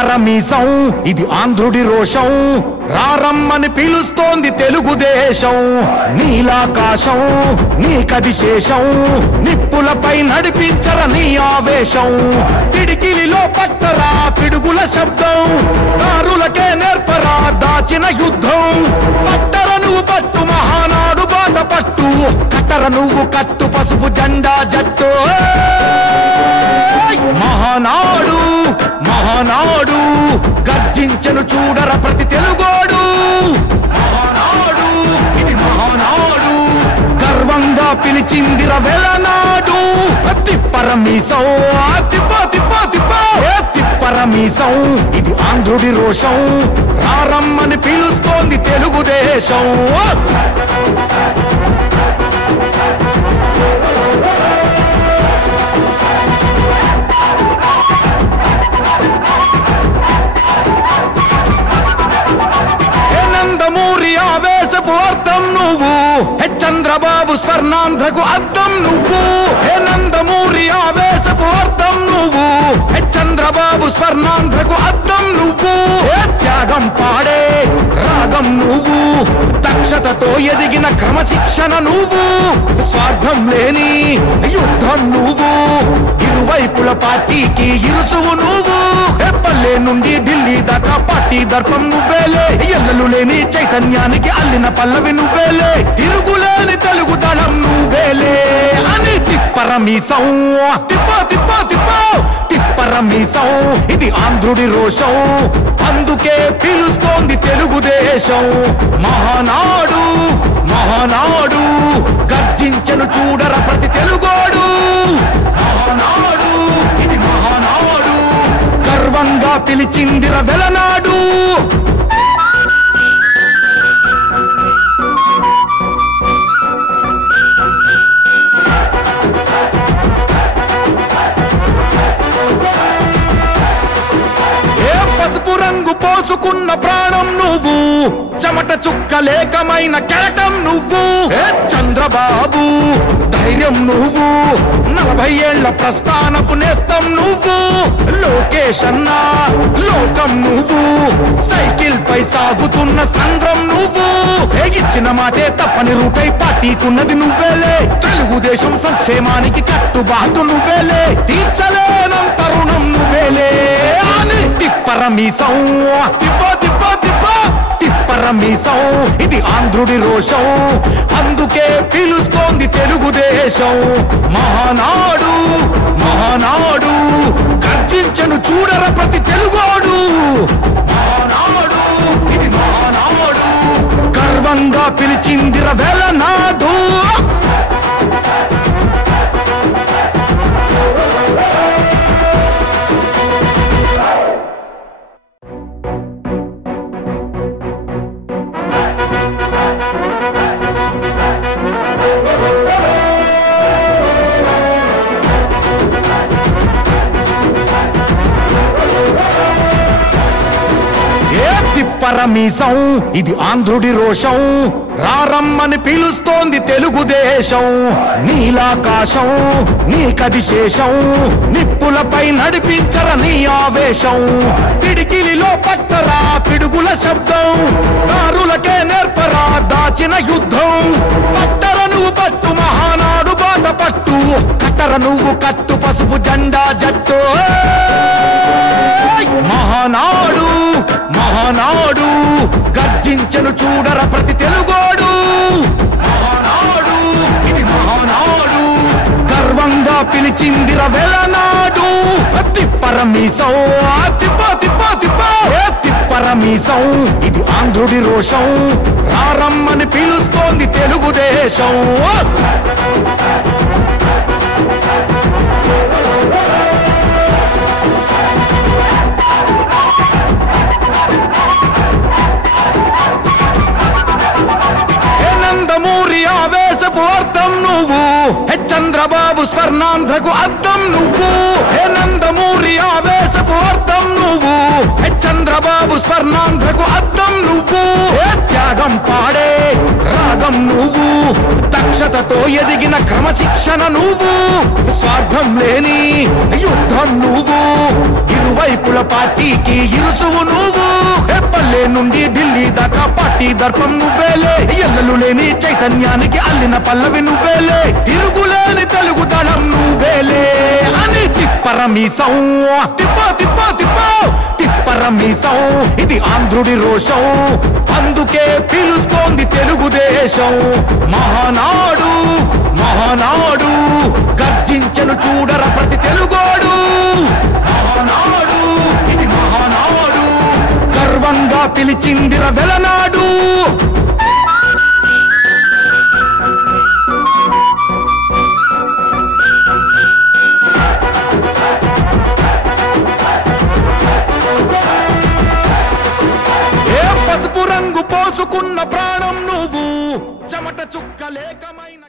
తిప్పరమీసం ఇది ఆంధ్రుడి రోషం రారమ్మని పిలుస్తోంది తెలుగుదేశం నీలాకాశం నీకది శేషం నిప్పులపై నడిపించర నీ ఆవేశం పిడికిలిలో పట్టరా పిడుగుల శబ్దం దారులకే నేర్పరా దాచిన యుద్ధం పట్టర నువ్వు పట్టు మహానాడు బాట పట్టు కట్టర నువ్వు కట్టు పసుపు జెండా జట్టు మహానాడు మహానాడు గర్జించను చూడర ప్రతి తెలుగోడు మహానాడు ఇది మహానాడు గర్వంగా పిలిచిందిర వెలనాడు తిప్పరమీసం తిప్ప తిప్ప తిప్ప తిప్పరమీసం ఇది ఆంధ్రుడి రోషం రారమ్మని పిలుస్తోంది తెలుగుదేశం ఆవేశపు అర్థం నువ్వు చంద్రబాబు స్వర్ణాంధ్రకు అర్థం నువ్వు నందమూరి ఆవేశపు అర్థం నువ్వు చంద్రబాబు స్వర్ణాంధ్రకు అర్థం నువ్వు త్యాగం పాడే రాగం నువ్వు దక్షతతో ఎదిగిన క్రమశిక్షణ నువ్వు స్వార్థం లేని యుద్ధం నువ్వు ఇరువైపుల పార్టీకి ఇరుసువు నువ్వు పల్లె నుండి ఢిల్లీ దాకా పార్టీ దర్పం నువ్వేలే ఎల్లలు లేని చైతన్యానికి అల్లిన పల్లవి నువ్వేలే తిరుగులేని తెలుగు దళం నువ్వేలే అని తిప్పరమీసం తిప్ప తిప్ప తిప్ప తిప్పరమీసం ఇది ఆంధ్రుడి రోషం అందుకే పిలుస్తోంది తెలుగుదేశం మహానాడు మహానాడు గర్జించను చూడర ప్రతి తెలుగోడు మహానాడు ఇది మహానాడు గర్వంగా పిలిచిందిర వెలనాడు పసుపు రంగు పోసుకున్న ప్రాణం నువ్వు చెమట చుక్కలేకమైన కెరటం నువ్వు చంద్రబాబు ధైర్యం నువ్వు 40 ఏళ్ల ప్రస్థానపు నేస్తం నువ్వు లోకేష్ అన్న లోకం నువ్వు సైకిల్ పై సాగుతున్న సంద్రం నువ్వు ఇచ్చిన మాటే తప్పని రూపై పార్టీకున్నది నువ్వేలే తెలుగుదేశం సంక్షేమానికి కట్టుబాటు నువ్వేలే తీర్చలేనంత రుణం నువ్వేలే అని తిప్పరమీసం తిప్ప తిప్ప తిప్ప తిప్పరమీసం ఇది ఆంధ్రుడి రోషం అందుకే పిలుస్తోంది తెలుగుదేశం మహానాడు మహానాడు గర్జించను చూడర ప్రతి తెలుగోడు మహానాడు ఇది మహానాడు గర్వంగా పిలిచిందిర వెలనాడు తిప్పరమీసం ఇది ఆంధ్రుడి రోషం రారమ్మని పిలుస్తోంది తెలుగుదేశం నీలాకాశం నీకది శేషం నిప్పులపై నడిపించర నీ ఆవేశం పిడికిలిలో పట్టరా పిడుగుల శబ్దం దారులకే నేర్పరా దాచిన యుద్ధం పట్టర నువ్వు పట్టు మహానాడు బాట పట్టు కట్టర నువ్వు కట్టు పసుపు జెండా జట్టు మహానాడు మహానాడు గర్జించను చూడర ప్రతి తెలుగోడు మహానాడు ఇది మహానాడు గర్వంగా పిలిచిందిర వెలనాడు తిప్పరమీసం తిప్ప తిప్ప తిప్ప తిప్పరమీసం ఇది ఆంధ్రుడి రోషం రారమ్మని పిలుస్తోంది తెలుగుదేశం నందమూరి ఆవేశపు అర్థం నువ్వు చంద్రబాబు స్వర్ణాంధ్రకు అర్థం నువ్వు నందమూరి ఆవేశపు అర్థం నువ్వు చంద్రబాబు స్వర్ణాంధ్రకు అర్థం నువ్వు త్యాగం పాడే రాగం నువ్వు దక్షత నిబద్ధతతో ఎదిగిన క్రమశిక్షణ నువ్వు, స్వార్థం లేని యుద్ధం నువ్వు, ఇరువైపుల పార్టీకి ఇరుసువు నువ్వు, పల్లె నుండి ఢిల్లీ దాకా పార్టీ దర్పం నువ్వేలే, ఎల్లలు లేని చైతన్యానికి అల్లిన పల్లవి నువ్వేలే, తిరుగులేని తెలుగు దళం నువ్వేలే అని తిప్పరమీసం, తిప్ప తిప్ప తిప్ప తిప్పరమీసం, ఇది ఆంధ్రుడి రోషం, అందుకే పిలుస్తోంది తెలుగుదేశం. మహానాడు మహానాడు గర్జించను చూడర ప్రతి తెలుగోడు, మహానాడు ఇది మహానాడు, గర్వంగా పిలిచిందిర వెలనాడు. పసుపు రంగు పోసుకున్న ప్రాణం నువ్వు, చెమట చుక్క లేకమైన